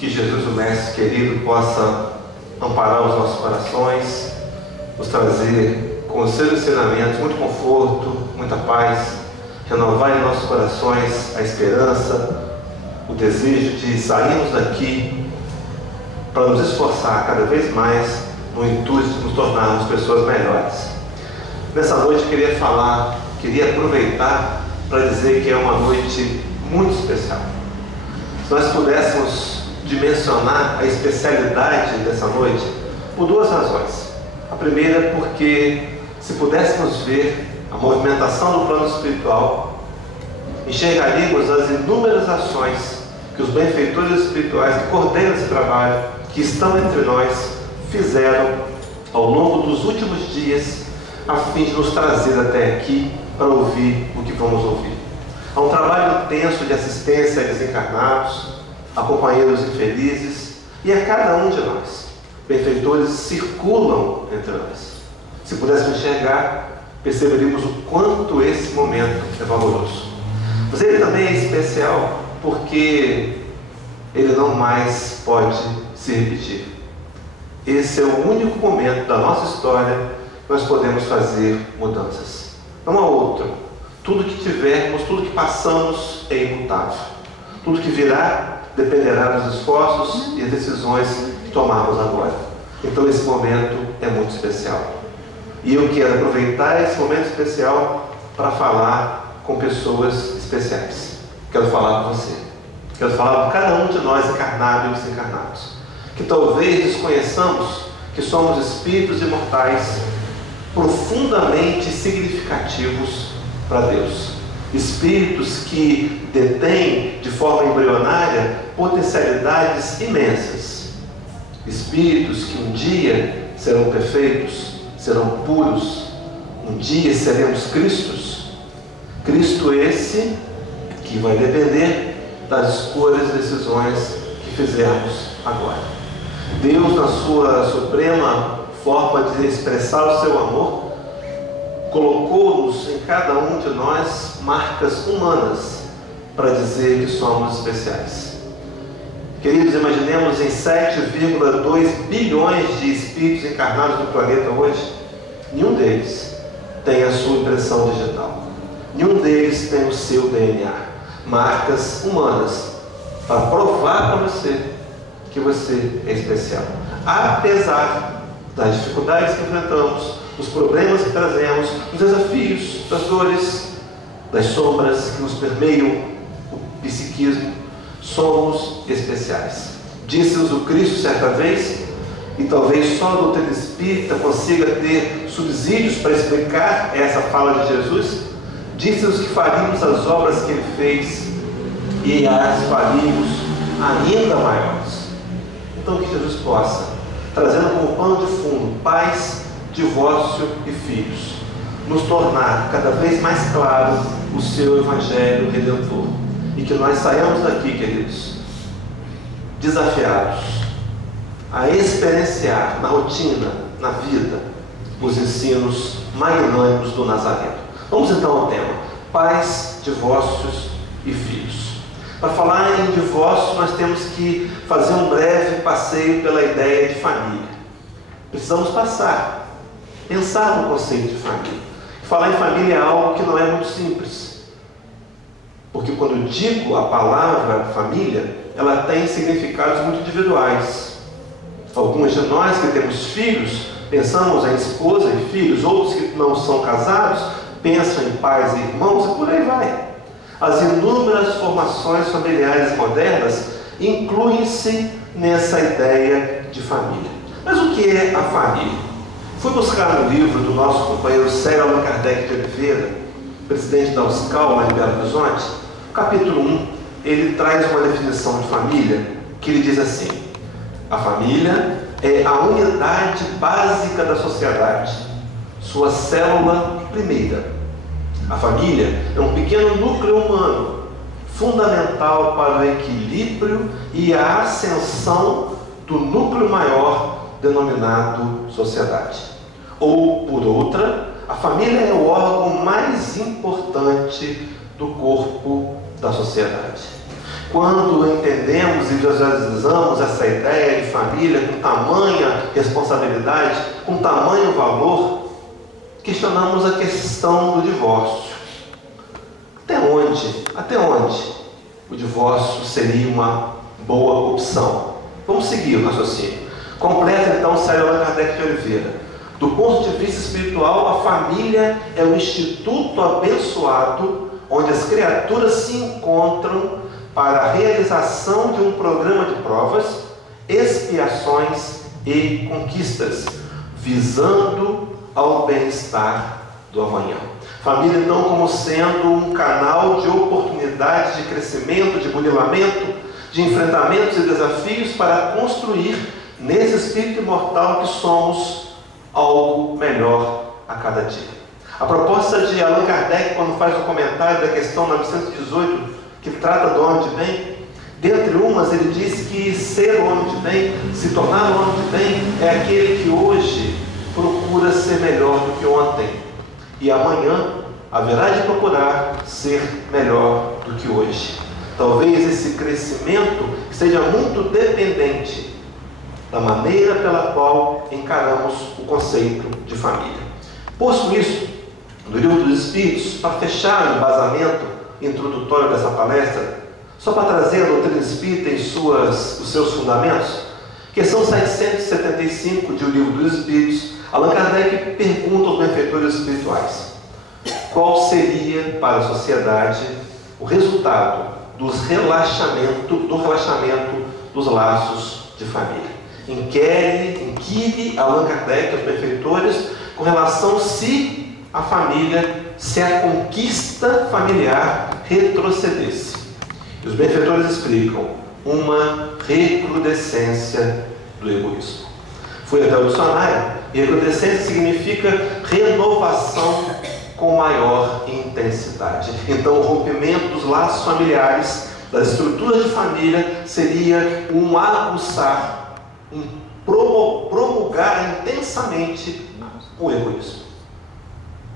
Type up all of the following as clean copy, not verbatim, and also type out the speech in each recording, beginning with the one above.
que Jesus, o Mestre querido, possa amparar os nossos corações, nos trazer com os seus ensinamentos muito conforto, muita paz, renovar em nossos corações a esperança, o desejo de sairmos daqui para nos esforçar cada vez mais no intuito de nos tornarmos pessoas melhores. Nessa noite queria aproveitar para dizer que é uma noite muito especial. Se nós pudéssemos dimensionar a especialidade dessa noite, por duas razões. A primeira é porque, se pudéssemos ver a movimentação do plano espiritual, enxergaríamos as inúmeras ações que os benfeitores espirituais que coordenam esse trabalho, que estão entre nós, fizeram ao longo dos últimos dias, a fim de nos trazer até aqui para ouvir o que vamos ouvir. Há um trabalho intenso de assistência a desencarnados, a companheiros infelizes e a cada um de nós. Benfeitores circulam entre nós. Se pudéssemos enxergar, perceberíamos o quanto esse momento é valoroso. Mas ele também é especial porque ele não mais pode se repetir. Esse é o único momento da nossa história que nós podemos fazer mudanças. Não há outro. Tudo que tivermos, tudo que passamos é imutável. Tudo que virá dependerá dos esforços e as decisões que tomarmos agora. Então esse momento é muito especial. E eu quero aproveitar esse momento especial para falar com pessoas especiais. Quero falar com você. Quero falar com cada um de nós, encarnados e desencarnados, que talvez desconheçamos que somos espíritos imortais profundamente significativos para Deus. Espíritos que detêm de forma embrionária potencialidades imensas. Espíritos que um dia serão perfeitos, serão puros. Um dia seremos Cristos. Cristo esse que vai depender das escolhas e decisões que fizermos agora. Deus, na sua suprema forma de expressar o seu amor, colocou-nos em cada um de nós marcas humanas para dizer que somos especiais. Queridos, imaginemos em 7,2 bilhões de espíritos encarnados no planeta hoje, nenhum deles tem a sua impressão digital. Nenhum deles tem o seu DNA. Marcas humanas para provar para você que você é especial. Apesar das dificuldades que enfrentamos, dos problemas que trazemos, dos desafios, das dores, das sombras que nos permeiam o psiquismo, somos especiais. Disse-nos o Cristo certa vez, e talvez só a doutrina espírita consiga ter subsídios para explicar essa fala de Jesus. Disse-nos que faríamos as obras que Ele fez e as faríamos ainda maiores. Então que Jesus possa, trazendo como pano de fundo pais, divórcio e filhos, nos tornar cada vez mais claro o seu Evangelho Redentor. E que nós saiamos daqui, queridos, desafiados a experienciar na rotina, na vida, os ensinos magnânimos do Nazareno. Vamos então ao tema: pais, divórcios e filhos. Para falar em divórcio, nós temos que fazer um breve passeio pela ideia de família. Precisamos pensar no conceito de família. Falar em família é algo que não é muito simples, porque quando digo a palavra família, ela tem significados muito individuais. Alguns de nós que temos filhos, pensamos em esposa e filhos. Outros que não são casados, pensam em pais e irmãos, e por aí vai. As inúmeras formações familiares modernas incluem-se nessa ideia de família. Mas o que é a família? Fui buscar no livro do nosso companheiro Célio Allan Kardec de Oliveira, presidente da USCAL, lá em Belo Horizonte. Capítulo 1, ele traz uma definição de família que ele diz assim: a família é a unidade básica da sociedade, sua célula primeira. A família é um pequeno núcleo humano, fundamental para o equilíbrio e a ascensão do núcleo maior, denominado sociedade. Ou, por outra, a família é o órgão mais importante do corpo da sociedade. Quando entendemos e visualizamos essa ideia de família com tamanha responsabilidade, com tamanho valor, questionamos a questão do divórcio. Até onde o divórcio seria uma boa opção? Vamos seguir o raciocínio. Completa então Célio Allan Kardec de Oliveira. Do ponto de vista espiritual, a família é o instituto abençoado onde as criaturas se encontram para a realização de um programa de provas, expiações e conquistas, visando ao bem-estar do amanhã. Família, então, como sendo um canal de oportunidades de crescimento, de bunilamento, de enfrentamentos e desafios para construir nesse espírito imortal que somos algo melhor a cada dia. A proposta de Allan Kardec, quando faz o comentário da questão 918, que trata do homem de bem, dentre umas ele diz que ser o homem de bem, se tornar o homem de bem, é aquele que hoje procura ser melhor do que ontem e amanhã haverá de procurar ser melhor do que hoje. Talvez esse crescimento seja muito dependente da maneira pela qual encaramos o conceito de família. Posto isso, no Livro dos Espíritos, para fechar o embasamento introdutório dessa palestra, só para trazer a doutrina espírita em os seus fundamentos, questão 775 de O Livro dos Espíritos, Allan Kardec pergunta aos benfeitores espirituais: qual seria para a sociedade o resultado do relaxamento dos laços de família? Inquire Allan Kardec aos benfeitores com relação se a conquista familiar retrocedesse. E os benfeitores explicam: uma recrudescência do egoísmo. Fui até o dicionário, e recrudescência significa renovação com maior intensidade. Então, o rompimento dos laços familiares, das estruturas de família, seria um aguçar, um promulgar intensamente o egoísmo.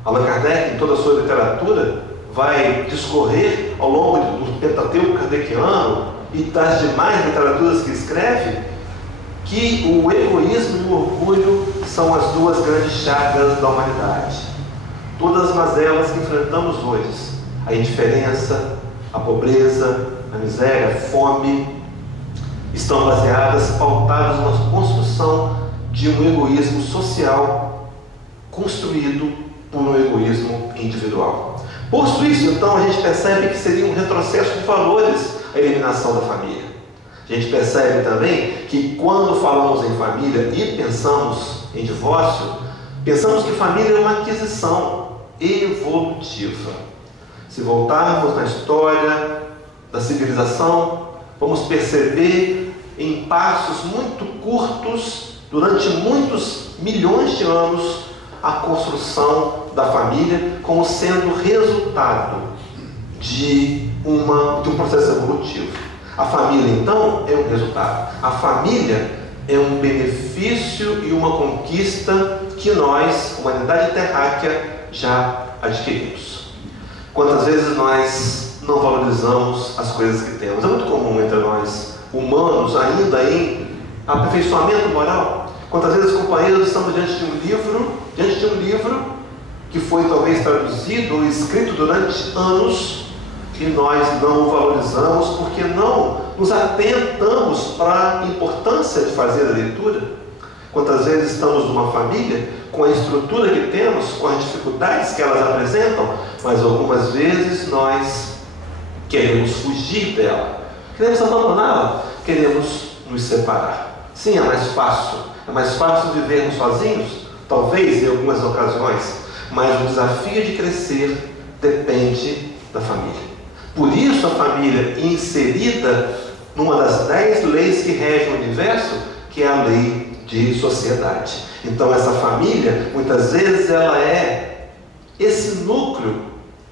Allan Kardec, em toda a sua literatura, vai discorrer ao longo do Pentateuco kardeciano e das demais literaturas que escreve, que o egoísmo e o orgulho são as duas grandes chagas da humanidade. Todas as mazelas que enfrentamos hoje, a indiferença, a pobreza, a miséria, a fome, estão baseadas, pautadas na construção de um egoísmo social construído por um egoísmo individual. Posto isso, então, a gente percebe que seria um retrocesso de valores a eliminação da família. A gente percebe também que quando falamos em família e pensamos em divórcio, pensamos que família é uma aquisição evolutiva. Se voltarmos na história da civilização, vamos perceber em passos muito curtos, durante muitos milhões de anos, a construção da família como sendo resultado de um processo evolutivo. A família, então, é um resultado. A família é um benefício e uma conquista que nós, humanidade terráquea, já adquirimos. Quantas vezes nós não valorizamos as coisas que temos? É muito comum entre nós, humanos, ainda em aperfeiçoamento moral. Quantas vezes, companheiros, estamos diante de um livro que foi talvez traduzido ou escrito durante anos, e nós não o valorizamos porque não nos atentamos para a importância de fazer a leitura. Quantas vezes estamos numa família com a estrutura que temos, com as dificuldades que elas apresentam, mas algumas vezes nós queremos fugir dela, queremos abandoná-la, queremos nos separar. Sim, é mais fácil vivermos sozinhos, talvez em algumas ocasiões, mas o desafio de crescer depende da família. Por isso a família inserida numa das 10 leis que regem o universo, que é a lei de sociedade. Então essa família, muitas vezes, ela é esse núcleo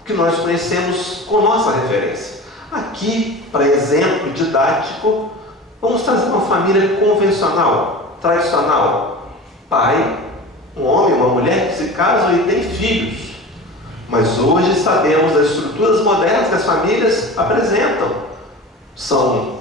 que nós conhecemos com nossa referência. Aqui, para exemplo didático, vamos trazer uma família convencional, tradicional. Pai, um homem e uma mulher que se casam e têm filhos. Mas hoje sabemos das estruturas modernas que as famílias apresentam. São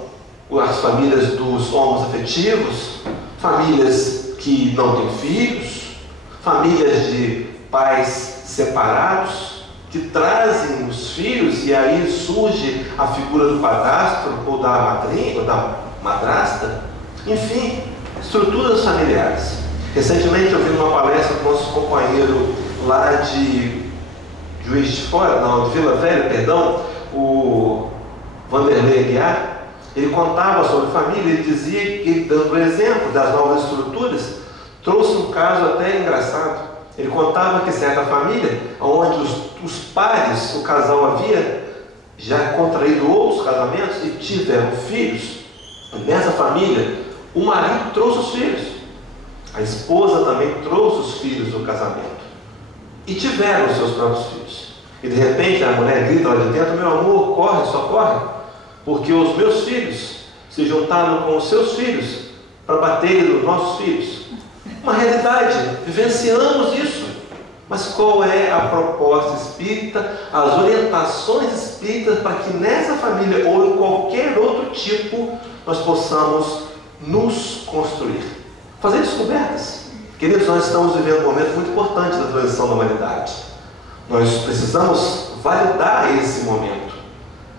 as famílias dos homoafetivos, famílias que não têm filhos, famílias de pais separados, que trazem os filhos, e aí surge a figura do padrasto ou da madrinha ou da madrasta. Enfim, estruturas familiares. Recentemente eu vi uma palestra do nosso companheiro lá de Juiz de Fora, não, de Vila Velha, perdão, o Vanderlei Aguiar. Ele contava sobre família, ele dizia que, dando o exemplo das novas estruturas, trouxe um caso até engraçado. Ele contava que certa família, onde os pares, o casal havia já contraído outros casamentos e tiveram filhos, nessa família, o marido trouxe os filhos, a esposa também trouxe os filhos do casamento e tiveram os seus próprios filhos. E de repente a mulher grita lá de dentro: meu amor, corre, socorre, porque os meus filhos se juntaram com os seus filhos para baterem nos nossos filhos. Uma realidade, vivenciamos isso. Mas qual é a proposta espírita, as orientações espíritas para que nessa família ou em qualquer outro tipo nós possamos nos construir? Fazer descobertas. Queridos, nós estamos vivendo um momento muito importante da transição da humanidade. Nós precisamos validar esse momento.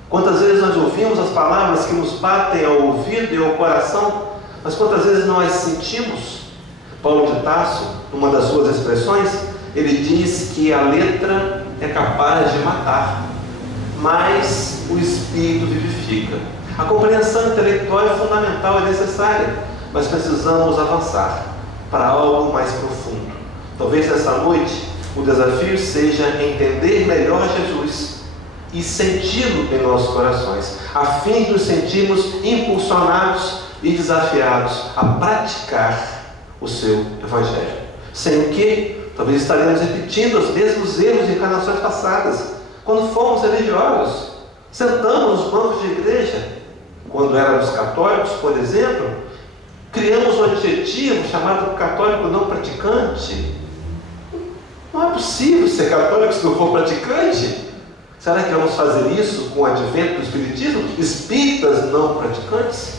Quantas vezes nós ouvimos as palavras que nos batem ao ouvido e ao coração, mas quantas vezes nós sentimos? Paulo de Tarso, numa das suas expressões, ele diz que a letra é capaz de matar, mas o espírito vivifica. A compreensão intelectual é fundamental, é necessária, mas precisamos avançar para algo mais profundo. Talvez nessa noite o desafio seja entender melhor Jesus e senti-lo em nossos corações, a fim de nos sentirmos impulsionados e desafiados a praticar o seu Evangelho. Sem o que, talvez estaremos repetindo os mesmos erros de encarnações passadas. Quando fomos religiosos, sentamos nos bancos de igreja. Quando éramos católicos, por exemplo, criamos um adjetivo chamado católico não praticante. Não é possível ser católico se não for praticante. Será que vamos fazer isso com o advento do Espiritismo? Espíritas não praticantes?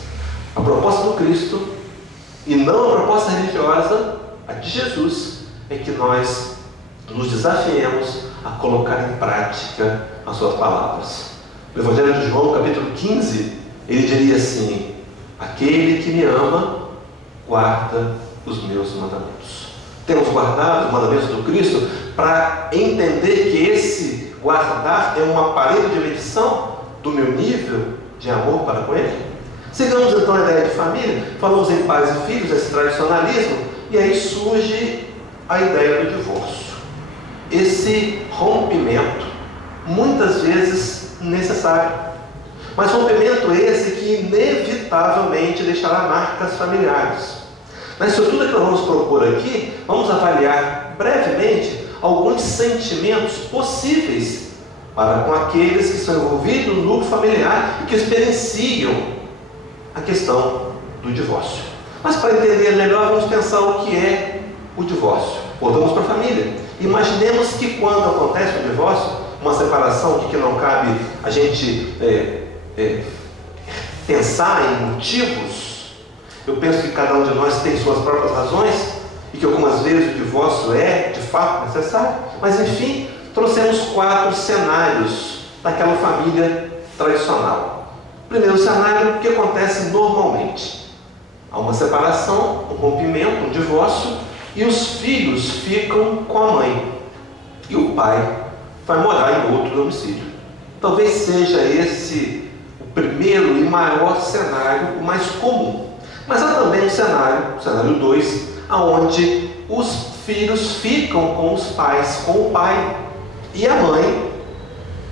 A proposta do Cristo, e não a proposta religiosa, a de Jesus, é que nós nos desafiemos a colocar em prática as suas palavras. No Evangelho de João, capítulo 15, ele diria assim: aquele que me ama, guarda os meus mandamentos. Temos guardado os mandamentos do Cristo para entender que esse guardar é um aparelho de medição do meu nível de amor para com Ele. Sigamos então a ideia de família. Falamos em pais e filhos, esse tradicionalismo, e aí surge a ideia do divórcio. Esse rompimento, muitas vezes necessário, mas rompimento esse que inevitavelmente deixará marcas familiares. Na estrutura que nós vamos propor aqui, vamos avaliar brevemente alguns sentimentos possíveis para com aqueles que são envolvidos no núcleo familiar e que experienciam a questão do divórcio. Mas para entender melhor, vamos pensar o que é o divórcio. Voltamos para a família. Imaginemos que quando acontece o divórcio, uma separação que não cabe a gente pensar em motivos. Eu penso que cada um de nós tem suas próprias razões e que algumas vezes o divórcio é de fato necessário. Mas enfim, trouxemos 4 cenários daquela família tradicional. Primeiro cenário, o que acontece normalmente? Há uma separação, um rompimento, um divórcio, e os filhos ficam com a mãe. E o pai vai morar em outro domicílio. Talvez seja esse o primeiro e maior cenário, o mais comum. Mas há também um cenário, o cenário 2, onde os filhos ficam com os pais, com o pai, e a mãe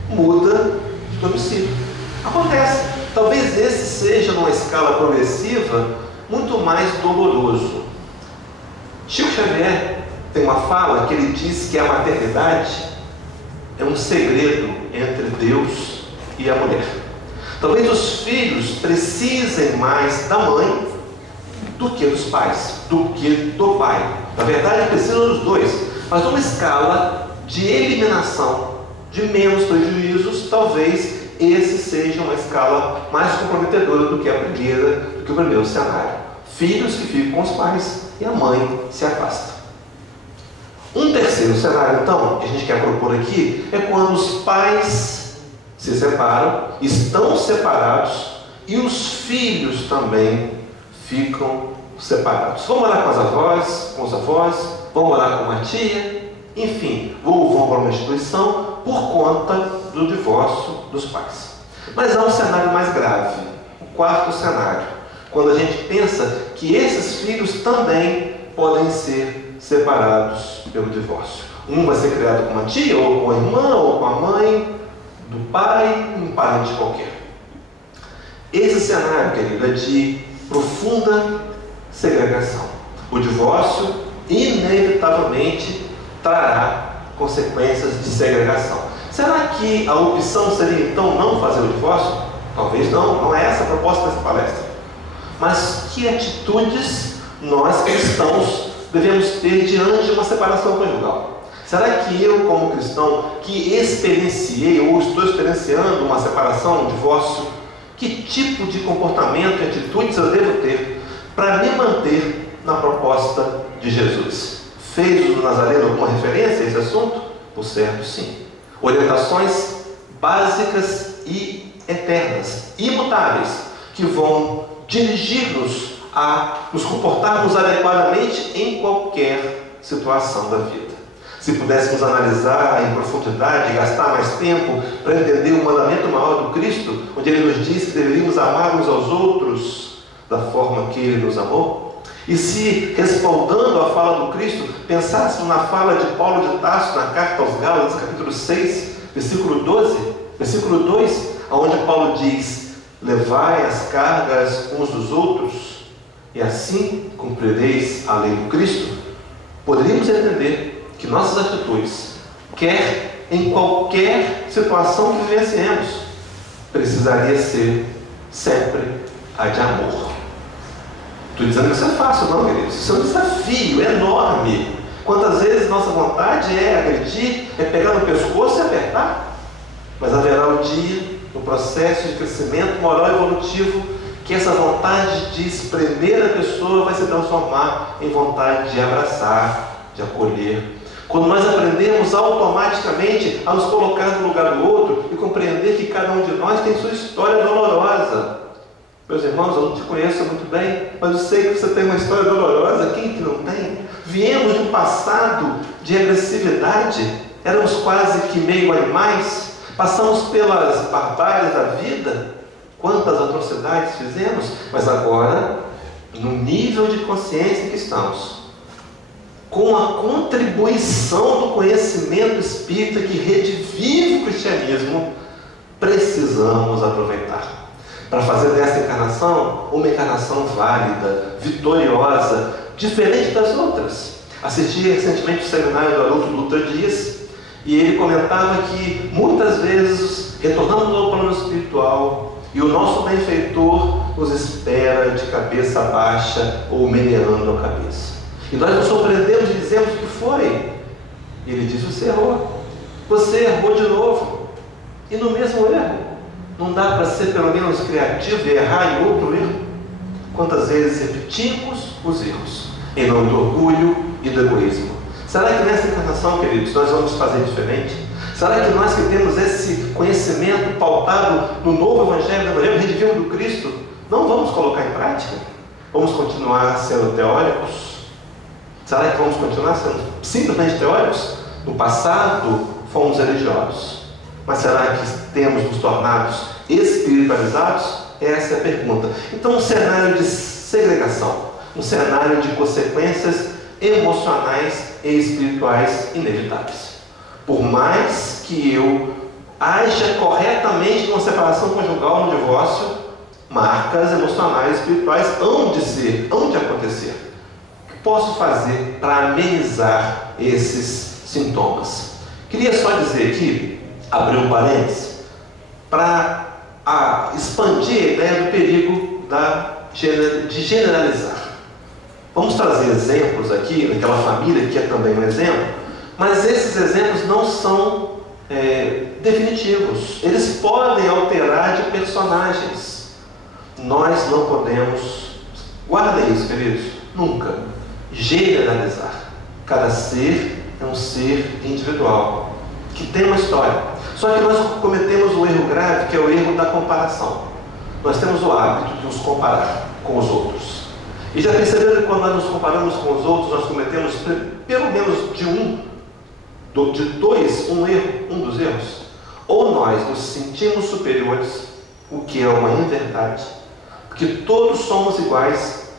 muda de domicílio. Acontece. Talvez esse seja, numa escala progressiva, muito mais doloroso. Chico Xavier tem uma fala que ele diz que a maternidade é um segredo entre Deus e a mulher. Talvez os filhos precisem mais da mãe do que dos pais, do que do pai. Na verdade, precisam dos dois, mas numa escala de eliminação, de menos prejuízos, talvez esse seja uma escala mais comprometedora do que o primeiro cenário. Filhos que ficam com os pais e a mãe se afasta. Um terceiro cenário, então, que a gente quer propor aqui, é quando os pais se separam, estão separados e os filhos também ficam separados. Vão morar com os avós, vão morar com uma tia, enfim, ou vão para uma instituição por conta do divórcio dos pais. Mas há um cenário mais grave, o quarto cenário, quando a gente pensa que esses filhos também podem ser separados pelo divórcio. Um vai ser criado com uma tia, ou com a irmã, ou com a mãe do pai, um parente qualquer. Esse cenário, querido, é de profunda segregação. O divórcio, inevitavelmente, trará consequências de segregação. Será que a opção seria, então, não fazer o divórcio? Talvez não é essa a proposta dessa palestra. Mas que atitudes nós, cristãos, devemos ter diante de uma separação conjugal? Será que eu, como cristão, que experienciei ou estou experienciando uma separação, um divórcio, que tipo de comportamento e atitudes eu devo ter para me manter na proposta de Jesus? Fez o Nazareno alguma referência a esse assunto? Por certo, sim. Orientações básicas e eternas, imutáveis, que vão dirigir-nos a nos comportarmos adequadamente em qualquer situação da vida. Se pudéssemos analisar em profundidade, gastar mais tempo para entender o mandamento maior do Cristo, onde Ele nos diz que deveríamos amar uns aos outros da forma que Ele nos amou, e se, respaldando a fala do Cristo, pensássemos na fala de Paulo de Tarso na carta aos Gálatas, capítulo 6, versículo 2, onde Paulo diz: levai as cargas uns dos outros, e assim cumprireis a lei do Cristo, poderíamos entender que nossas atitudes, quer em qualquer situação que vivenciemos, precisaria ser sempre a de amor. Estou dizendo que isso é fácil, não, queridos. Isso é um desafio enorme. Quantas vezes nossa vontade é agredir, é pegar no pescoço e apertar? Mas haverá um dia, no processo de crescimento moral e evolutivo, que essa vontade de espremer a pessoa vai se transformar em vontade de abraçar, de acolher. Quando nós aprendemos automaticamente a nos colocar no lugar do outro e compreender que cada um de nós tem sua história dolorosa. Meus irmãos, eu não te conheço muito bem, mas eu sei que você tem uma história dolorosa. Quem que não tem? Viemos de um passado de agressividade, éramos quase que meio animais, passamos pelas barbáries da vida, quantas atrocidades fizemos, mas agora, no nível de consciência que estamos, com a contribuição do conhecimento espírita que revive o cristianismo, precisamos aproveitar para fazer dessa encarnação uma encarnação válida, vitoriosa, diferente das outras. Assisti recentemente o seminário do Haroldo Dutra Dias, e ele comentava que muitas vezes retornamos ao plano espiritual e o nosso benfeitor nos espera de cabeça baixa ou meneando a cabeça. E nós nos surpreendemos e dizemos: o que foi? E ele diz: você errou. Você errou de novo. E no mesmo erro. Não dá para ser pelo menos criativo e errar em outro erro? Quantas vezes repetimos os erros em nome do orgulho e do egoísmo? Será que nessa encarnação, queridos, nós vamos fazer diferente? Será que nós que temos esse conhecimento pautado no novo Evangelho, no Evangelho redimido do Cristo, não vamos colocar em prática? Vamos continuar sendo teóricos? Será que vamos continuar sendo simplesmente teóricos? No passado, fomos religiosos. Mas será que temos nos tornados espiritualizados? Essa é a pergunta. Então, um cenário de segregação, um cenário de consequências emocionais e espirituais inevitáveis. Por mais que eu haja corretamente numa separação conjugal, no divórcio, marcas emocionais e espirituais hão de acontecer. O que posso fazer para amenizar esses sintomas? Queria só dizer aqui, abrir um parênteses, para expandir a ideia do perigo de generalizar. Vamos trazer exemplos aqui, daquela família que é também um exemplo, mas esses exemplos não são definitivos. Eles podem alterar de personagens. Nós não podemos, guardem isso, queridos, nunca generalizar. Cada ser é um ser individual, que tem uma história. Só que nós cometemos um erro grave, que é o erro da comparação. Nós temos o hábito de nos comparar com os outros. E já perceberam que quando nós nos comparamos com os outros, nós cometemos pelo menos de dois, um dos erros. Ou nós nos sentimos superiores, o que é uma inverdade, porque todos somos iguais,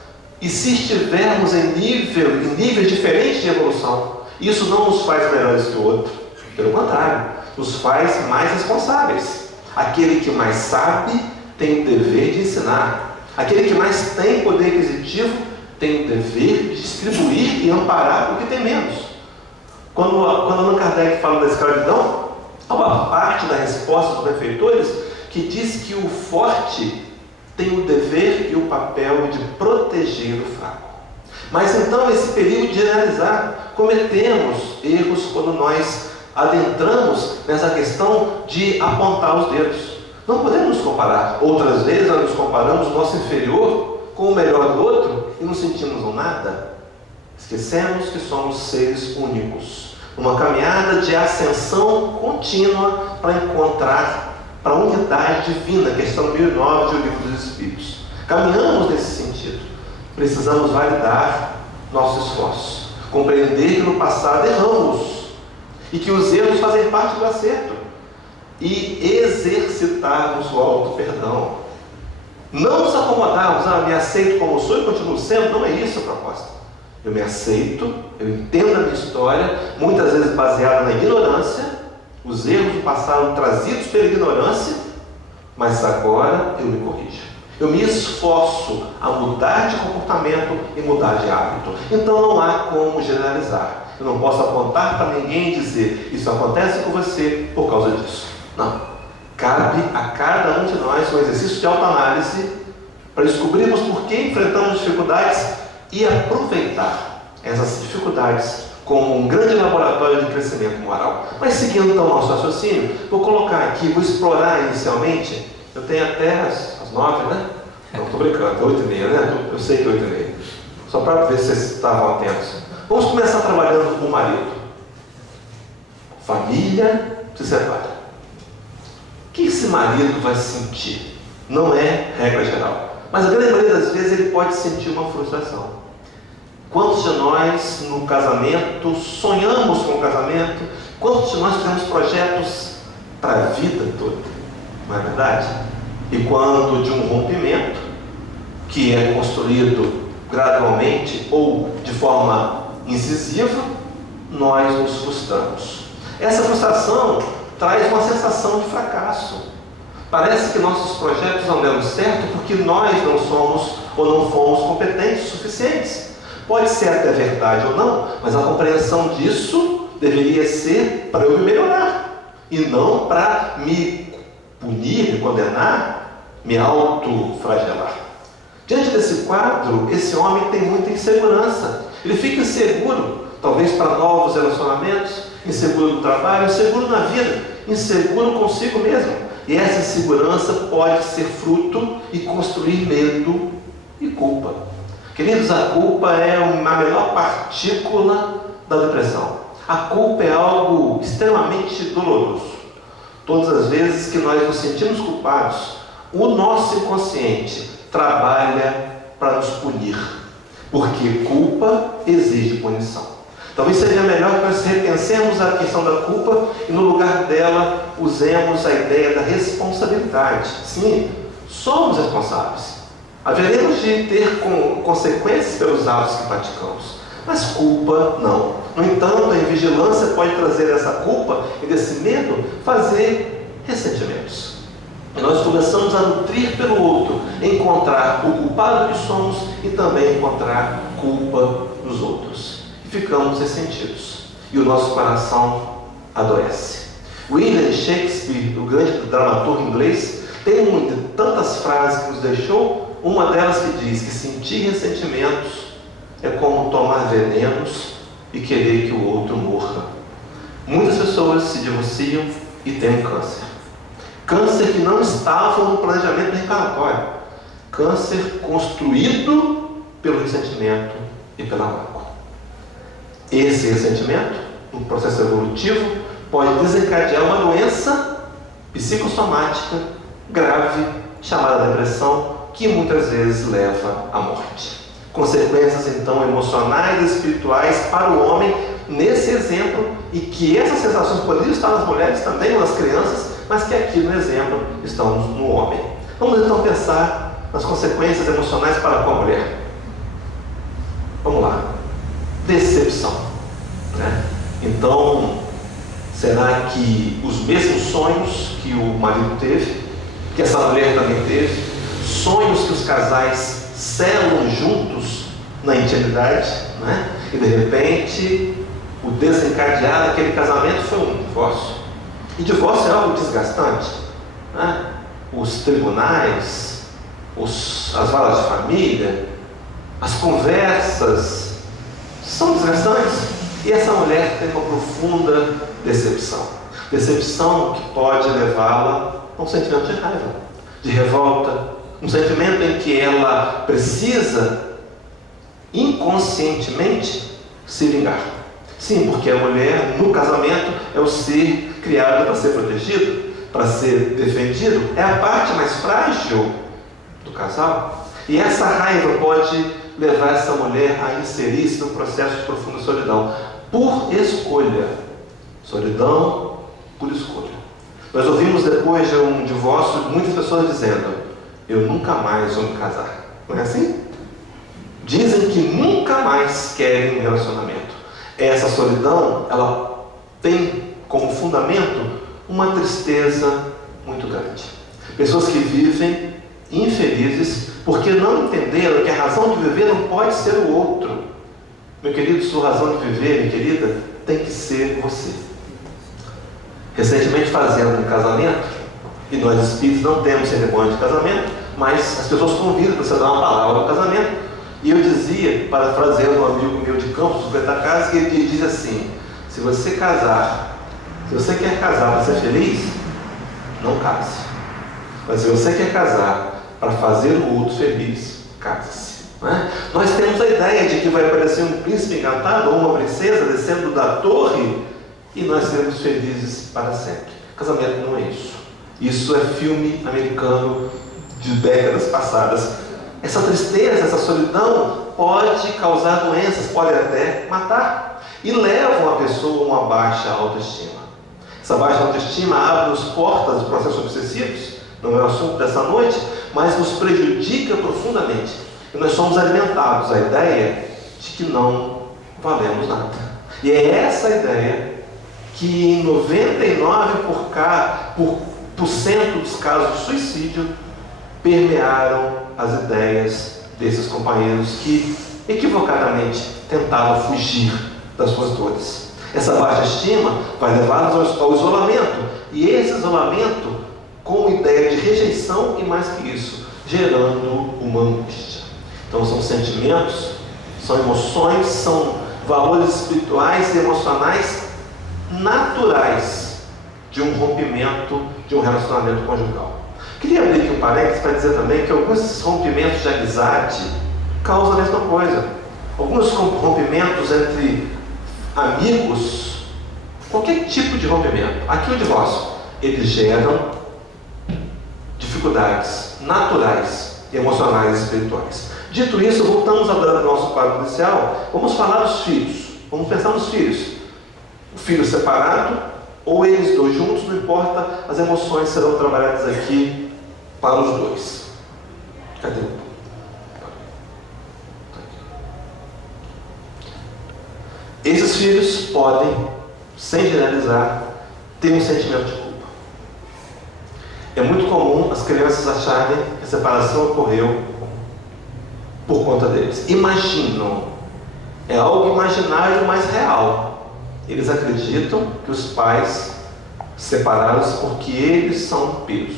e se estivermos em níveis diferentes de evolução, isso não nos faz melhores que o outro, pelo contrário, nos faz mais responsáveis. Aquele que mais sabe tem o dever de ensinar. Aquele que mais tem poder aquisitivo tem o dever de distribuir e amparar o que tem menos. Quando Allan Kardec fala da escravidão, há uma parte da resposta dos benfeitores que diz que o forte tem o dever e o papel de proteger o fraco. Mas então, esse perigo de generalizar, cometemos erros quando nós adentramos nessa questão de apontar os dedos. Não podemos nos comparar. Outras vezes nós nos comparamos o nosso inferior com o melhor do outro e nos sentimos um nada. Esquecemos que somos seres únicos, uma caminhada de ascensão contínua para encontrar para a unidade divina, questão 1009 de O Livro dos Espíritos. Caminhamos nesse sentido. Precisamos validar nossos esforços, compreender que no passado erramos e que os erros fazem parte do acerto e exercitarmos o auto-perdão. Não nos acomodarmos, me aceito como sou e continuo sendo, não é isso a proposta. Eu me aceito, eu entendo a minha história, muitas vezes baseada na ignorância, os erros do passado trazidos pela ignorância, mas agora eu me corrijo. Eu me esforço a mudar de comportamento e mudar de hábito. Então não há como generalizar. Eu não posso apontar para ninguém e dizer, isso acontece com você por causa disso. Não. Cabe a cada um de nós um exercício de autoanálise para descobrirmos por que enfrentamos dificuldades e aproveitar essas dificuldades como um grande laboratório de crescimento moral. Mas seguindo então o nosso raciocínio, vou colocar aqui, vou explorar inicialmente, eu tenho até as 9, né? Não, estou brincando, 8h30, né? Eu sei que é 8h30. Só para ver se vocês estavam atentos. Vamos começar trabalhando com o marido. Família se separa. O que esse marido vai sentir? Não é regra geral. Mas a grande maioria das vezes ele pode sentir uma frustração. Quantos de nós no casamento sonhamos com o casamento? Quantos de nós temos projetos para a vida toda? Não é verdade? E quando de um rompimento, que é construído gradualmente ou de forma incisiva, nós nos frustramos. Essa frustração traz uma sensação de fracasso. Parece que nossos projetos não deram certo porque nós não somos ou não fomos competentes o suficientes. Pode ser até verdade ou não, mas a compreensão disso deveria ser para eu me melhorar e não para me punir, me condenar, me autoflagelar. Diante desse quadro, esse homem tem muita insegurança. Ele fica inseguro, talvez para novos relacionamentos, inseguro no trabalho, inseguro na vida, inseguro consigo mesmo. E essa insegurança pode ser fruto e construir medo e culpa. Queridos, a culpa é a menor partícula da depressão. A culpa é algo extremamente doloroso. Todas as vezes que nós nos sentimos culpados, o nosso inconsciente trabalha para nos punir, porque culpa exige punição. Talvez seja melhor que nós repensemos a questão da culpa e no lugar dela usemos a ideia da responsabilidade. Sim, somos responsáveis. Haveremos de ter consequências pelos atos que praticamos, mas culpa não. No entanto, a invigilância pode trazer essa culpa e desse medo fazer ressentimentos. E nós começamos a nutrir pelo outro, encontrar o culpado que somos e também encontrar culpa nos outros. E ficamos ressentidos. E o nosso coração adoece. William Shakespeare, o grande dramaturgo inglês, tem tantas frases que nos deixou. Uma delas que diz que sentir ressentimentos é como tomar venenos e querer que o outro morra. Muitas pessoas se divorciam e têm um câncer. Câncer que não estava no planejamento reencarnatório. Câncer construído pelo ressentimento e pela mágoa. Esse ressentimento, no processo evolutivo, pode desencadear uma doença psicossomática grave, chamada depressão, que muitas vezes leva à morte. Consequências, então, emocionais e espirituais para o homem, nesse exemplo, e que essas sensações poderiam estar nas mulheres também, ou nas crianças, mas que aqui no exemplo estão no homem. Vamos então pensar nas consequências emocionais para com a mulher. Vamos lá. Decepção, né? Então, será que os mesmos sonhos que o marido teve, que essa mulher também teve, sonhos que os casais selam juntos na intimidade, né? E de repente o desencadear daquele casamento foi um divórcio. E divórcio é algo desgastante, né? Os tribunais, as varas de família, as conversas são desgastantes. E essa mulher tem uma profunda decepção. Decepção que pode levá-la a um sentimento de raiva, de revolta, um sentimento em que ela precisa inconscientemente se vingar. Sim, porque a mulher no casamento é o ser criado para ser protegido, para ser defendido, é a parte mais frágil do casal. E essa raiva pode levar essa mulher a inserir-se num processo de profunda solidão, por escolha. Solidão por escolha. Nós ouvimos depois de um divórcio muitas pessoas dizendo: eu nunca mais vou me casar. Não é assim? Dizem que nunca mais querem um relacionamento. Essa solidão, ela tem como fundamento uma tristeza muito grande. Pessoas que vivem infelizes porque não entenderam que a razão de viver não pode ser o outro. Meu querido, sua razão de viver, minha querida, tem que ser você. Recentemente fazendo um casamento, e nós espíritos não temos cerimônia de casamento, mas as pessoas convidam para você dar uma palavra no casamento. E eu dizia, parafraseando um amigo meu de Campos, do Betacás, que ele diz assim: se você casar, se você quer casar para ser feliz, não case. Mas se você quer casar para fazer o outro feliz, case-se. Né? Nós temos a ideia de que vai aparecer um príncipe encantado ou uma princesa descendo da torre e nós seremos felizes para sempre. Casamento não é isso. Isso é filme americano de décadas passadas. Essa tristeza, essa solidão pode causar doenças, pode até matar, e levam a pessoa a uma baixa autoestima. Essa baixa autoestima abre-nos portas de processos obsessivos, não é o assunto dessa noite, mas nos prejudica profundamente. E nós somos alimentados a ideia de que não valemos nada. E é essa ideia que em 99% dos casos de suicídio permearam as ideias desses companheiros que equivocadamente tentavam fugir das suas dores. Essa baixa estima vai levá-los ao isolamento, e esse isolamento com ideia de rejeição e, mais que isso, gerando uma angústia. Então são sentimentos, são emoções, são valores espirituais e emocionais naturais de um rompimento, de um relacionamento conjugal. Queria abrir aqui um parênteses para dizer também que alguns rompimentos de amizade causam a mesma coisa. Alguns rompimentos entre amigos, qualquer tipo de rompimento, aqui o divórcio, eles geram dificuldades naturais, emocionais e espirituais. Dito isso, voltamos agora ao nosso quadro inicial. Vamos falar dos filhos. Vamos pensar nos filhos. O filho separado ou eles dois juntos, não importa, as emoções serão trabalhadas aqui para os dois. Cadê o? Esses filhos podem, sem generalizar, ter um sentimento de culpa. É muito comum as crianças acharem que a separação ocorreu por conta deles. Imaginam. É algo imaginário, mas real. Eles acreditam que os pais separaram-se porque eles são pios.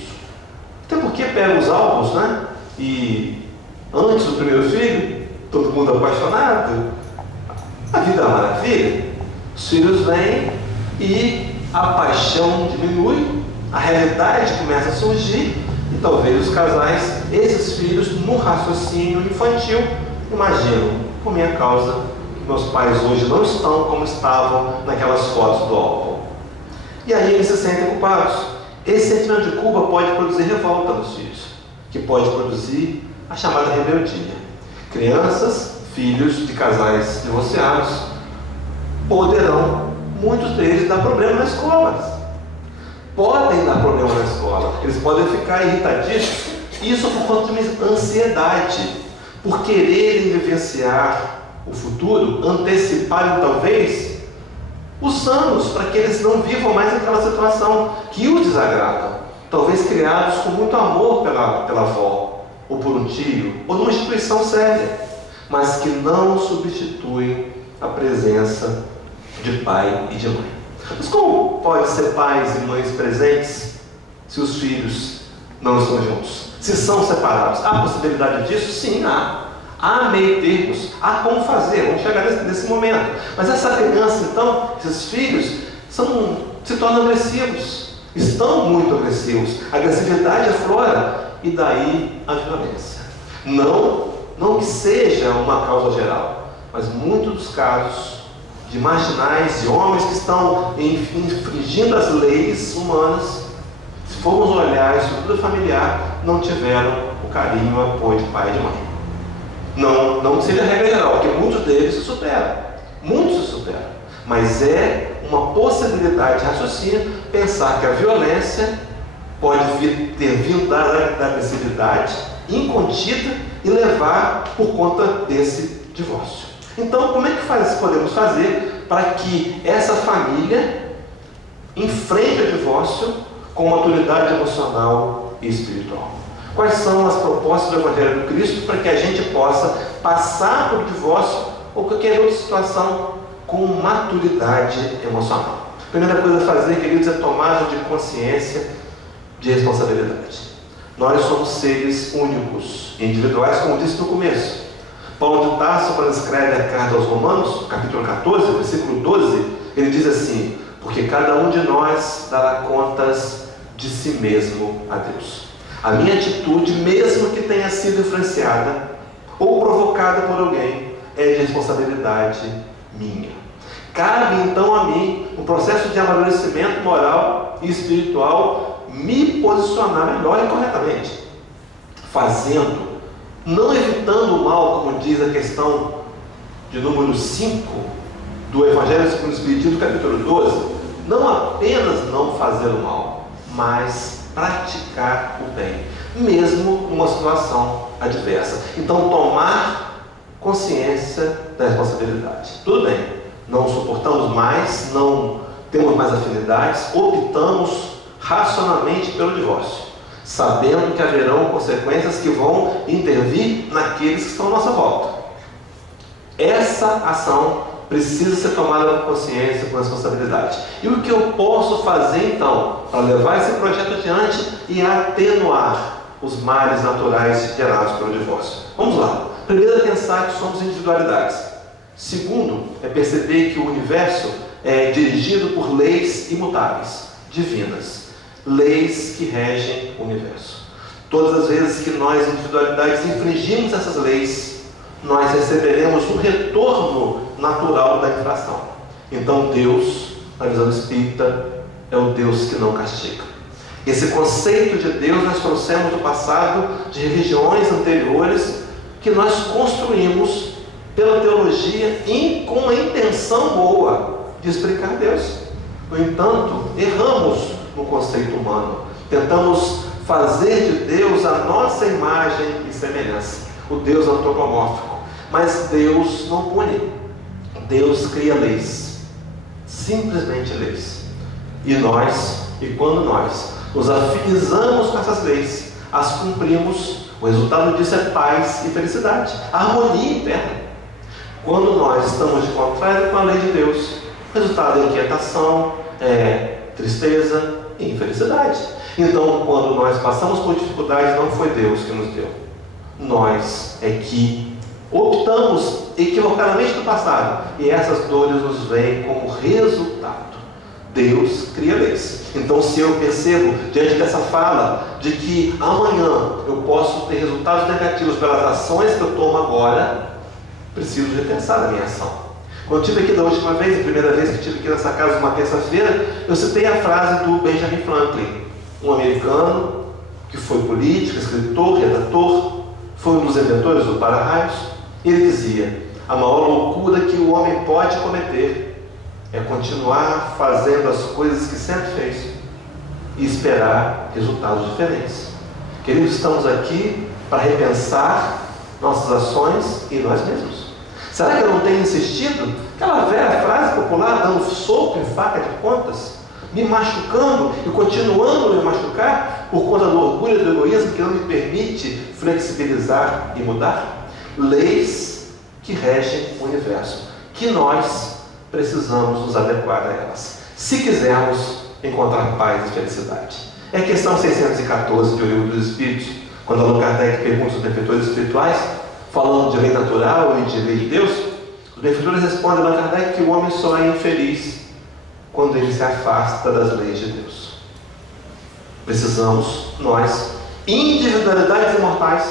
Até porque pegam os álbuns, né? E antes do primeiro filho, todo mundo apaixonado, a vida é uma maravilha. Os filhos vêm e a paixão diminui, a realidade começa a surgir, e talvez os casais, esses filhos, no raciocínio infantil, imaginam, por minha causa, que meus pais hoje não estão como estavam naquelas fotos do álbum. E aí eles se sentem culpados. Esse sentimento de culpa pode produzir revolta nos filhos, que pode produzir a chamada rebeldia. Crianças, filhos de casais divorciados, poderão, muitos deles, dar problema na escola. Podem dar problema na escola. Eles podem ficar irritadíssimos. Isso por conta de uma ansiedade, por quererem vivenciar o futuro, anteciparem talvez os anos, para que eles não vivam mais aquela situação que os desagrada. Talvez criados com muito amor pela avó, ou por um tio, ou numa instituição séria, mas que não substituem a presença de pai e de mãe. Mas como pode ser pais e mães presentes se os filhos não estão juntos? Se são separados? Há possibilidade disso? Sim, há. Há meio termos, há como fazer, vamos chegar nesse momento. Mas essa criança, então, esses filhos, se tornam agressivos, estão muito agressivos, a agressividade aflora, e daí a violência. Não que seja uma causa geral, mas muitos dos casos de marginais, de homens que estão infringindo as leis humanas, se formos olhar a estrutura familiar, não tiveram o carinho e o apoio de pai e de mãe. Não seja regra geral, porque muitos deles se superam. Muitos se superam. Mas é uma possibilidade de raciocínio pensar que a violência pode ter vindo da agressividade incontida e levar por conta desse divórcio. Então, como é que podemos fazer para que essa família enfrente o divórcio com maturidade emocional e espiritual? Quais são as propostas do Evangelho do Cristo para que a gente possa passar por divórcio ou qualquer outra situação com maturidade emocional? A primeira coisa a fazer, queridos, é tomada de consciência de responsabilidade. Nós somos seres únicos, individuais, como disse no começo. Paulo de Tarso, quando escreve a carta aos Romanos, capítulo 14, versículo 12, ele diz assim: porque cada um de nós dará contas de si mesmo a Deus. A minha atitude, mesmo que tenha sido influenciada ou provocada por alguém, é de responsabilidade minha. Cabe então a mim, no processo de amadurecimento moral e espiritual, me posicionar melhor e corretamente, fazendo, não evitando o mal, como diz a questão de número 5 do Evangelho segundo o Espiritismo, capítulo 12, não apenas não fazer o mal, mas praticar o bem, mesmo numa situação adversa. Então, tomar consciência da responsabilidade. Tudo bem, não suportamos mais, não temos mais afinidades, optamos racionalmente pelo divórcio, sabendo que haverão consequências que vão intervir naqueles que estão à nossa volta. Essa ação precisa ser tomada com consciência, com responsabilidade. E o que eu posso fazer então para levar esse projeto adiante e atenuar os males naturais gerados pelo divórcio? Vamos lá. Primeiro é pensar que somos individualidades. Segundo é perceber que o universo é dirigido por leis imutáveis, divinas, leis que regem o universo. Todas as vezes que nós, individualidades, infringimos essas leis, nós receberemos um retorno natural da infração. Então Deus, na visão espírita, é o Deus que não castiga. Esse conceito de Deus nós trouxemos do passado, de religiões anteriores, que nós construímos pela teologia com a intenção boa de explicar Deus. No entanto, erramos no conceito humano. Tentamos fazer de Deus a nossa imagem e semelhança, o Deus antropomórfico. Mas Deus não pune. Deus cria leis, simplesmente leis. E quando nós nos afinizamos com essas leis, as cumprimos, o resultado disso é paz e felicidade, harmonia interna. Quando nós estamos de contrário com a lei de Deus, o resultado é inquietação, tristeza e infelicidade. Então, quando nós passamos por dificuldades, não foi Deus que nos deu. Nós é que optamos equivocadamente no passado, e essas dores nos vêm como resultado Deus cria leis. Então, se eu percebo, diante dessa fala, de que amanhã eu posso ter resultados negativos pelas ações que eu tomo agora, preciso repensar a minha ação. Quando eu estive aqui da última vez, a primeira vez que estive aqui nessa casa, uma terça-feira, eu citei a frase do Benjamin Franklin, um americano que foi político, escritor, redator, foi um dos inventores do para-raios. Ele dizia: a maior loucura que o homem pode cometer é continuar fazendo as coisas que sempre fez e esperar resultados diferentes. Queridos, estamos aqui para repensar nossas ações e nós mesmos. Será que eu não tenho insistido? Aquela velha frase popular, dando soco em faca de contas, me machucando e continuando a me machucar por conta do orgulho e do egoísmo que não me permite flexibilizar e mudar? Leis que regem o universo, que nós precisamos nos adequar a elas, se quisermos encontrar paz e felicidade. É a questão 614 do Livro dos Espíritos, quando Allan Kardec pergunta aos benfeitores espirituais, falando de lei natural e de lei de Deus, os benfeitores respondem a Allan Kardec que o homem só é infeliz quando ele se afasta das leis de Deus. Precisamos, nós, individualidades imortais,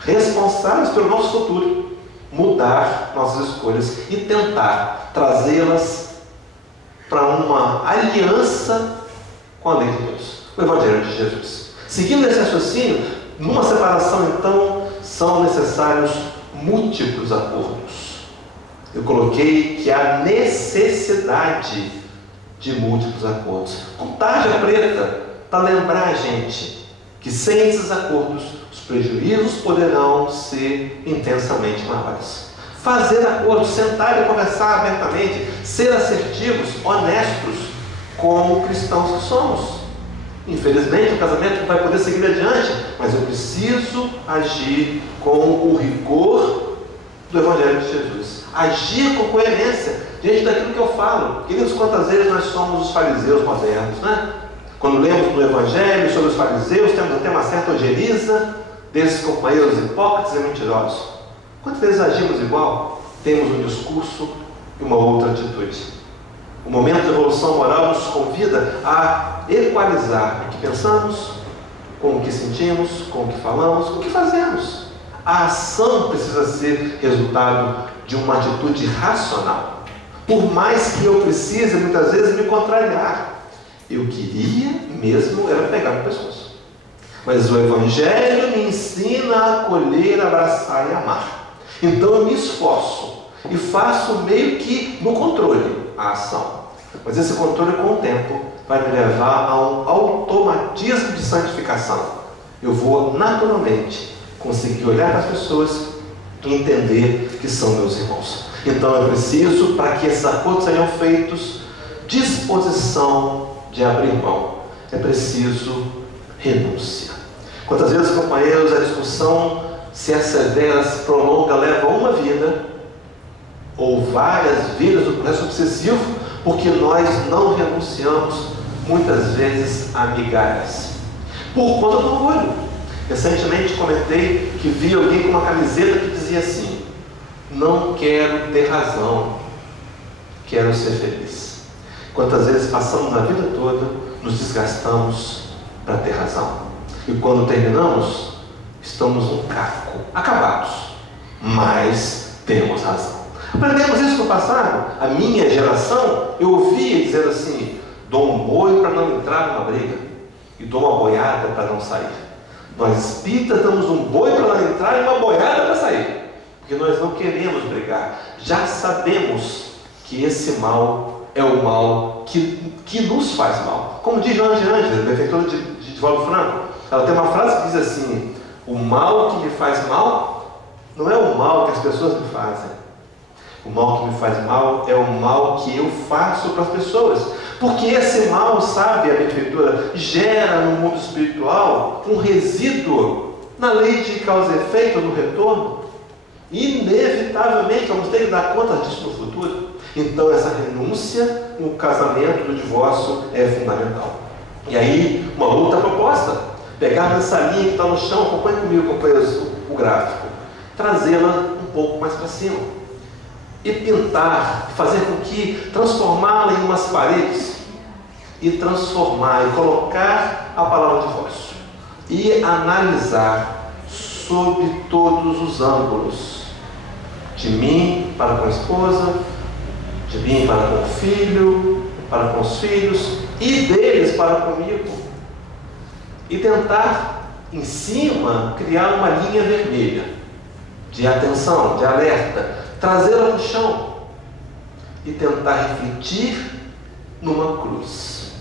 responsáveis pelo nosso futuro, mudar nossas escolhas e tentar trazê-las para uma aliança com a lei de Deus, o Evangelho de Jesus. Seguindo esse raciocínio, numa separação, então, são necessários múltiplos acordos. Eu coloquei que há necessidade de múltiplos acordos. Com tarja preta, para lembrar a gente que sem esses acordos, os prejuízos poderão ser intensamente maiores. Fazer acordos, sentar e conversar abertamente, ser assertivos, honestos, como cristãos que somos. Infelizmente, o casamento não vai poder seguir adiante, mas eu preciso agir com o rigor do Evangelho de Jesus. Agir com coerência diante daquilo que eu falo. Queridos, quantas vezes nós somos os fariseus modernos, né? Quando lemos no Evangelho sobre os fariseus, temos até uma certa ojeriza desses companheiros hipócritas e mentirosos. Quantas vezes agimos igual? Temos um discurso e uma outra atitude. O momento de evolução moral nos convida a equalizar o que pensamos, com o que sentimos, com o que falamos, com o que fazemos. A ação precisa ser resultado de uma atitude racional. Por mais que eu precise, muitas vezes, me contrariar. Eu queria mesmo era pegar no pescoço. Mas o Evangelho me ensina a acolher, abraçar e amar. Então eu me esforço e faço meio que no controle a ação. Mas esse controle, com o tempo, vai me levar a um automatismo de santificação. Eu vou naturalmente conseguir olhar para as pessoas e entender que são meus irmãos. Então eu preciso, para que esses acordos sejam feitos, disposição de abrir mão. É preciso renúncia. Quantas vezes, companheiros, a discussão se assevera, se prolonga, leva uma vida ou várias vidas do processo obsessivo, porque nós não renunciamos muitas vezes a migalhas por conta do orgulho. Recentemente comentei que vi alguém com uma camiseta que dizia assim: não quero ter razão, quero ser feliz. Quantas vezes passamos a vida toda, nos desgastamos para ter razão, e quando terminamos, estamos um caco, acabados, mas temos razão. Aprendemos isso no passado. A minha geração, eu ouvia dizer assim: dou um boi para não entrar numa briga e dou uma boiada para não sair. Nós espíritas damos um boi para não entrar e uma boiada para sair, porque nós não queremos brigar. Já sabemos que esse mal é o mal que nos faz mal. Como diz Joana de Ângeles, benfeitora de Divaldo Franco, ela tem uma frase que diz assim: o mal que me faz mal não é o mal que as pessoas me fazem. O mal que me faz mal é o mal que eu faço para as pessoas. Porque esse mal, sabe, a benfeitora, gera no mundo espiritual um resíduo na lei de causa e efeito, no retorno. Inevitavelmente vamos ter que dar conta disso no futuro. Então essa renúncia no casamento, no divórcio, é fundamental. E aí, uma outra proposta: pegar essa linha que está no chão, acompanhe comigo, companheiros, o gráfico, trazê-la um pouco mais para cima e pintar, fazer com que transformá-la em umas paredes e transformar e colocar a palavra de divórcio e analisar sob todos os ângulos, de mim para com a esposa, de mim para com o filho, para com os filhos e deles para comigo, e tentar em cima criar uma linha vermelha de atenção, de alerta, trazê-la para o chão e tentar refletir numa cruz,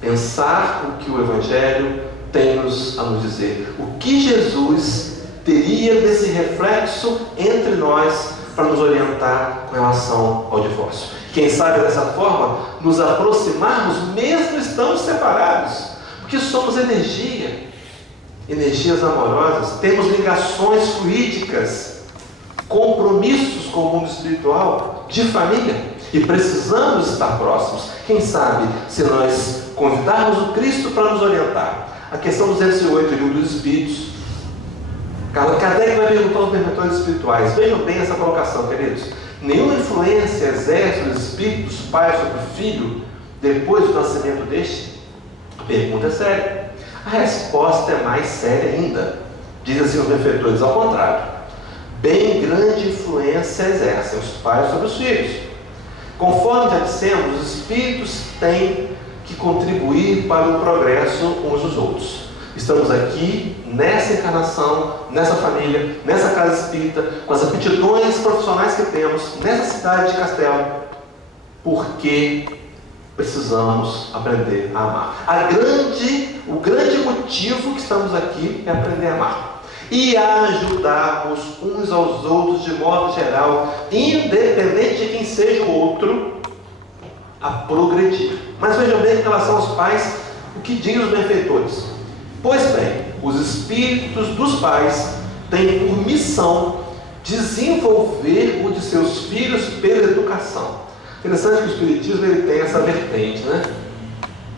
pensar o que o Evangelho tem a nos dizer, o que Jesus teria desse reflexo entre nós para nos orientar com relação ao divórcio. Quem sabe dessa forma nos aproximarmos mesmo estando separados, porque somos energias amorosas, temos ligações fluídicas, compromissos com o mundo espiritual, de família, e precisamos estar próximos. Quem sabe se nós convidarmos o Cristo para nos orientar. A questão 208, livro dos Espíritos, Kardec vai perguntar aos benfeitores espirituais. Vejam bem essa colocação, queridos. Nenhuma influência exerce os espíritos pai sobre o filho depois do nascimento deste? A pergunta é séria. A resposta é mais séria ainda. Diz assim os benfeitores, ao contrário. Bem grande influência exercem os pais sobre os filhos. Conforme já dissemos, os espíritos têm que contribuir para o progresso uns dos outros. Estamos aqui, nessa encarnação, nessa família, nessa casa espírita, com as aptidões profissionais que temos, nessa cidade de Castelo, porque precisamos aprender a amar. O grande motivo que estamos aqui é aprender a amar. E a ajudarmos uns aos outros de modo geral, independente de quem seja o outro, a progredir. Mas vejam bem em relação aos pais, o que diz os benfeitores. Pois bem, os espíritos dos pais têm por missão desenvolver o de seus filhos pela educação. Interessante que o Espiritismo ele tem essa vertente, né?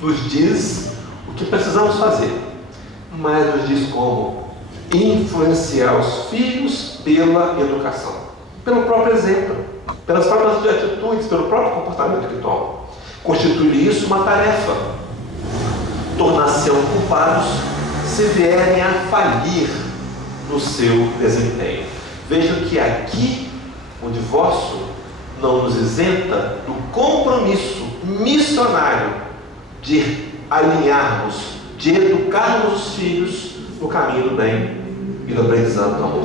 Nos diz o que precisamos fazer, mas nos diz como influenciar os filhos pela educação, pelo próprio exemplo, pelas próprias atitudes, pelo próprio comportamento que tomam. Constitui isso uma tarefa, tornar-se culpados se vierem a falir no seu desempenho. Vejam que aqui o divórcio não nos isenta do compromisso missionário de alinharmos, de educarmos os filhos no caminho do bem e do aprendizado do amor.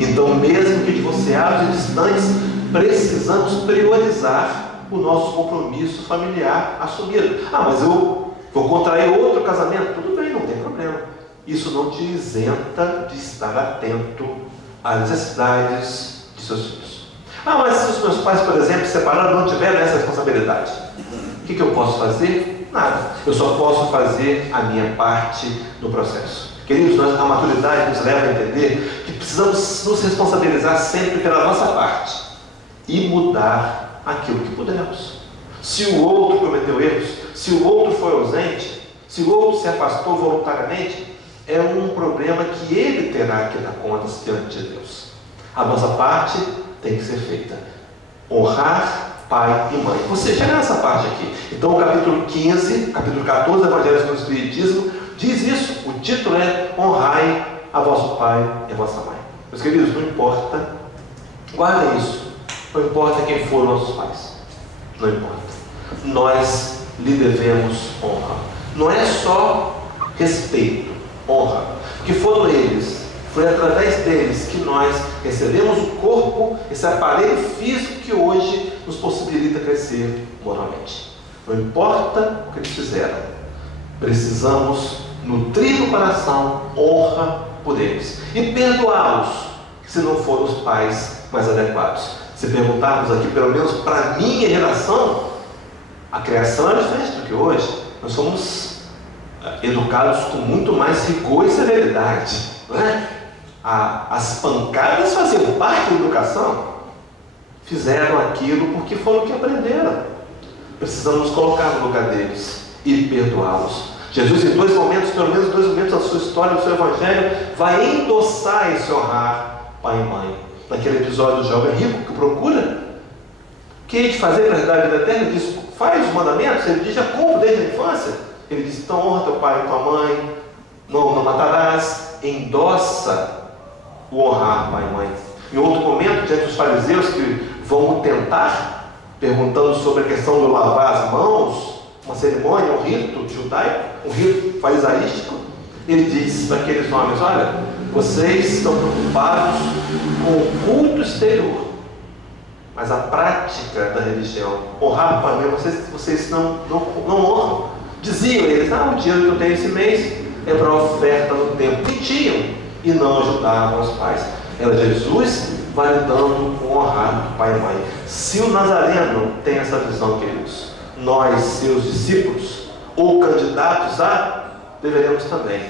Então, mesmo que divorciados e distantes, precisamos priorizar o nosso compromisso familiar assumido. Mas eu vou contrair outro casamento? Tudo bem, não tem problema. Isso não te isenta de estar atento às necessidades de seus filhos. Mas se os meus pais, por exemplo, se separaram, não tiveram essa responsabilidade, o que eu posso fazer? Nada. Eu só posso fazer a minha parte no processo. Queridos, a maturidade nos leva a entender que precisamos nos responsabilizar sempre pela nossa parte e mudar aquilo que pudermos. Se o outro cometeu erros, se o outro foi ausente, se o outro se afastou voluntariamente, é um problema que ele terá que dar contas diante de Deus. A nossa parte tem que ser feita. Honrar pai e mãe. Você chega nessa parte aqui. Então o capítulo 15, capítulo 14 do Evangelho do Espiritismo diz isso. O título é honrai a vosso pai e a vossa mãe. Meus queridos, não importa, guardem isso, não importa quem foram nossos pais, não importa, nós lhe devemos honra. Não é só respeito, honra, porque foram eles, foi através deles que nós recebemos o corpo, esse aparelho físico que hoje nos possibilita crescer moralmente. Não importa o que eles fizeram, precisamos nutrir no coração honra por eles e perdoá-los se não foram os pais mais adequados. Se perguntarmos aqui, pelo menos para a minha geração, a criação é diferente do que hoje. Nós somos educados com muito mais rigor e severidade, não é? As pancadas faziam parte da educação. Fizeram aquilo porque foram o que aprenderam. Precisamos nos colocar no lugar deles e perdoá-los. Jesus, em dois momentos, pelo menos dois momentos da sua história, do seu Evangelho, vai endossar esse honrar pai e mãe. Naquele episódio do jovem rico que procura o que hei de fazer para herdar a vida eterna, diz: faz os mandamentos? Ele diz, já cumpro desde a infância. Ele diz, então honra teu pai e tua mãe, não matarás, endossa o honrar pai e mãe. Em outro momento, diante dos fariseus que vão o tentar, perguntando sobre a questão do lavar as mãos, uma cerimônia, um rito judaico, um rito farisaístico, ele diz para aqueles homens, olha, vocês estão preocupados com o culto exterior, mas a prática da religião, honrar pai e mãe, vocês não honram. Diziam eles, o dinheiro que eu tenho esse mês é para a oferta no templo. Mentiam e não ajudavam os pais. Era Jesus validando o honrar pai e mãe. Se o Nazareno tem essa visão, queridos, nós, seus discípulos, ou candidatos deveremos também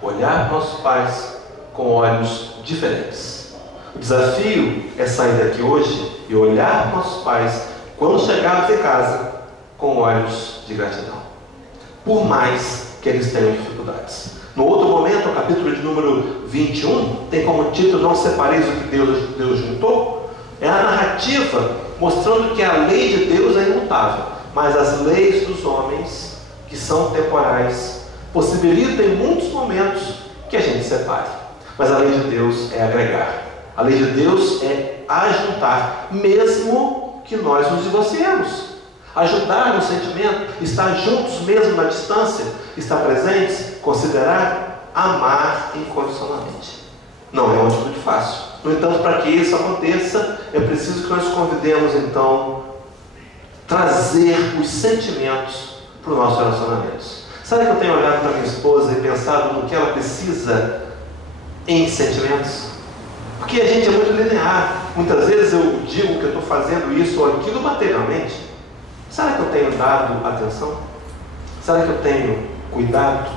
olhar nossos pais com olhos diferentes. O desafio é sair daqui hoje e olhar nossos pais, quando chegarmos em casa, com olhos de gratidão, por mais que eles tenham dificuldades. No outro momento, o capítulo de número 21, tem como título, não separeis o que Deus juntou. É a narrativa mostrando que a lei de Deus é imutável, mas as leis dos homens, que são temporais, possibilitam em muitos momentos que a gente separe. Mas a lei de Deus é agregar. A lei de Deus é ajuntar, mesmo que nós nos divorciemos. Ajudar no sentimento, estar juntos mesmo na distância, estar presentes, considerar, amar incondicionalmente. Não é uma atitude fácil. No entanto, para que isso aconteça, é preciso que nós convidemos, então, trazer os sentimentos para os nossos relacionamentos. Sabe que eu tenho olhado para minha esposa e pensado no que ela precisa em sentimentos? Porque a gente é muito linear. Muitas vezes eu digo que eu estou fazendo isso ou aquilo materialmente. Será que eu tenho dado atenção? Será que eu tenho cuidado?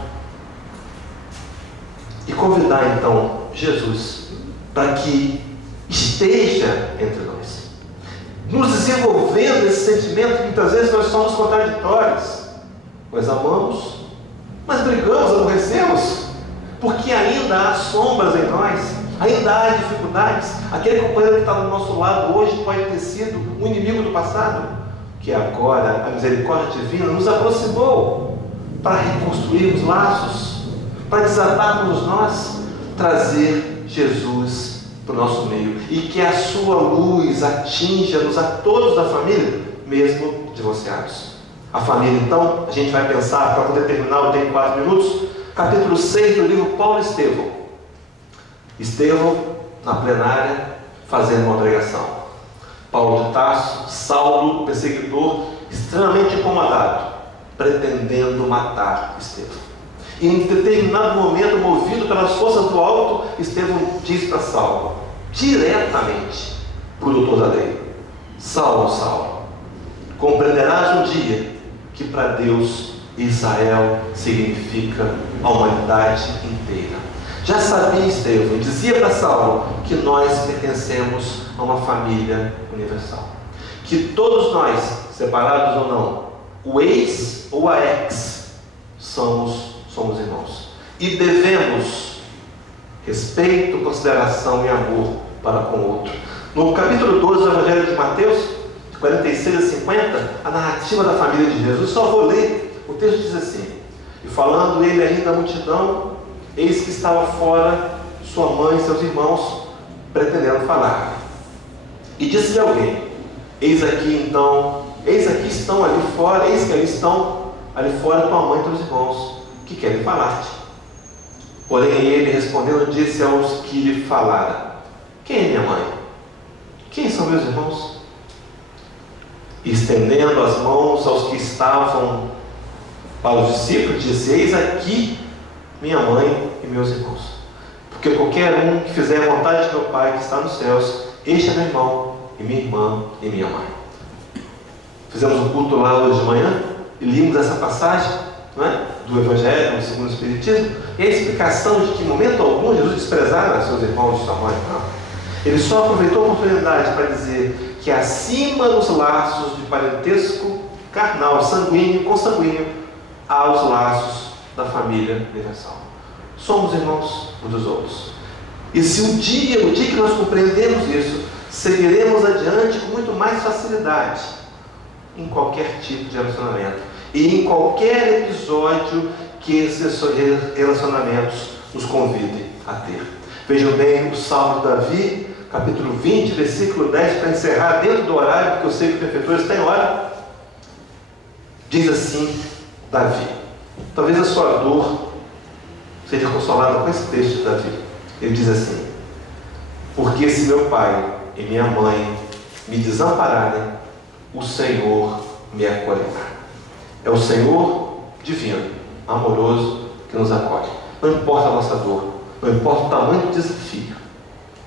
E convidar então Jesus para que esteja entre nós, nos desenvolvendo esse sentimento que muitas vezes nós somos contraditórios. Nós amamos, mas brigamos, aborrecemos, porque ainda há sombras em nós, ainda há dificuldades. Aquele companheiro que está do nosso lado hoje pode ter sido um inimigo do passado, que agora a misericórdia divina nos aproximou para reconstruirmos laços, para desatarmos nós, trazer Jesus para o nosso meio, e que a sua luz atinja-nos a todos da família, mesmo divorciados. A família, então, a gente vai pensar, para poder terminar, eu tenho 4 minutos, capítulo 6 do livro Paulo e Estevão. Estevão, na plenária, fazendo uma pregação. Paulo de Tarso, Saulo, perseguidor, extremamente incomodado, pretendendo matar Estevão. E em determinado momento, movido pelas forças do alto, Estevão diz para Saulo, diretamente para o doutor da lei: Saulo, Saulo, compreenderás um dia que para Deus Israel significa a humanidade inteira. Já sabia Estevão, dizia para Saulo, que nós pertencemos a uma família universal, que todos nós, separados ou não, o ex ou a ex, somos irmãos, e devemos respeito, consideração e amor para com o outro. No capítulo 12 do Evangelho de Mateus, de 46 a 50, a narrativa da família de Jesus, só vou ler, o texto diz assim: e falando ele ainda à multidão, eis que estava fora sua mãe e seus irmãos, pretendendo falar. E disse-lhe alguém: eis aqui estão ali fora, eis que ali estão ali fora tua mãe e teus irmãos, que querem falar-te. Porém ele respondendo disse aos que lhe falaram: quem é minha mãe? Quem são meus irmãos? E estendendo as mãos aos que estavam para os discípulos, disse: eis aqui minha mãe e meus irmãos. Porque qualquer um que fizer a vontade de meu Pai que está nos céus, este é meu irmão, e minha irmã, e minha mãe. Fizemos um culto lá hoje de manhã, e limos essa passagem, não é? Do Evangelho, segundo o Espiritismo, e a explicação de que em momento algum Jesus desprezara seus irmãos de sua mãe. Não. Ele só aproveitou a oportunidade para dizer que acima dos laços de parentesco carnal, sanguíneo, consanguíneo, há os laços da família universal. Somos irmãos uns dos outros. E se o dia que nós compreendemos isso, seguiremos adiante com muito mais facilidade, em qualquer tipo de relacionamento e em qualquer episódio que esses relacionamentos nos convidem a ter. Vejam bem o Salmo de Davi, capítulo 20, versículo 10, para encerrar dentro do horário, porque eu sei que o perfeitor está em hora. Diz assim Davi, talvez a sua dor seja consolada com esse texto de Davi. Ele diz assim: porque se meu pai e minha mãe me desampararem, o Senhor me acolherá. É o Senhor divino, amoroso, que nos acolhe. Não importa a nossa dor, não importa o tamanho do desafio,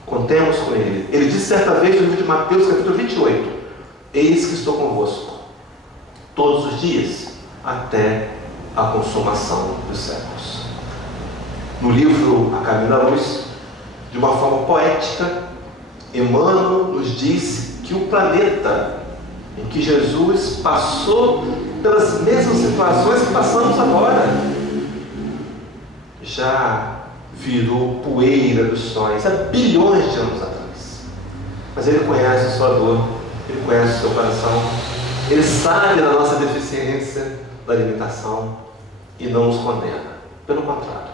contemos com Ele. Ele disse certa vez no livro de Mateus, capítulo 28, eis que estou convosco todos os dias, até a consumação dos séculos. No livro A Caminho da Luz, de uma forma poética, Emmanuel nos diz que o planeta em que Jesus passou pelas mesmas situações que passamos agora já virou poeira dos sonhos há bilhões de anos atrás. Mas Ele conhece a sua dor, Ele conhece o seu coração, Ele sabe da nossa deficiência, da limitação, e não nos condena. Pelo contrário,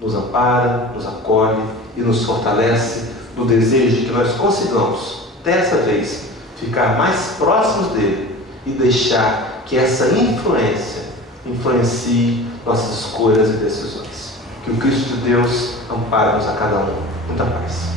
nos ampara, nos acolhe e nos fortalece no desejo de que nós consigamos, dessa vez, ficar mais próximos dele e deixar que essa influência influencie nossas escolhas e decisões. Que o Cristo de Deus ampare-nos a cada um. Muita paz.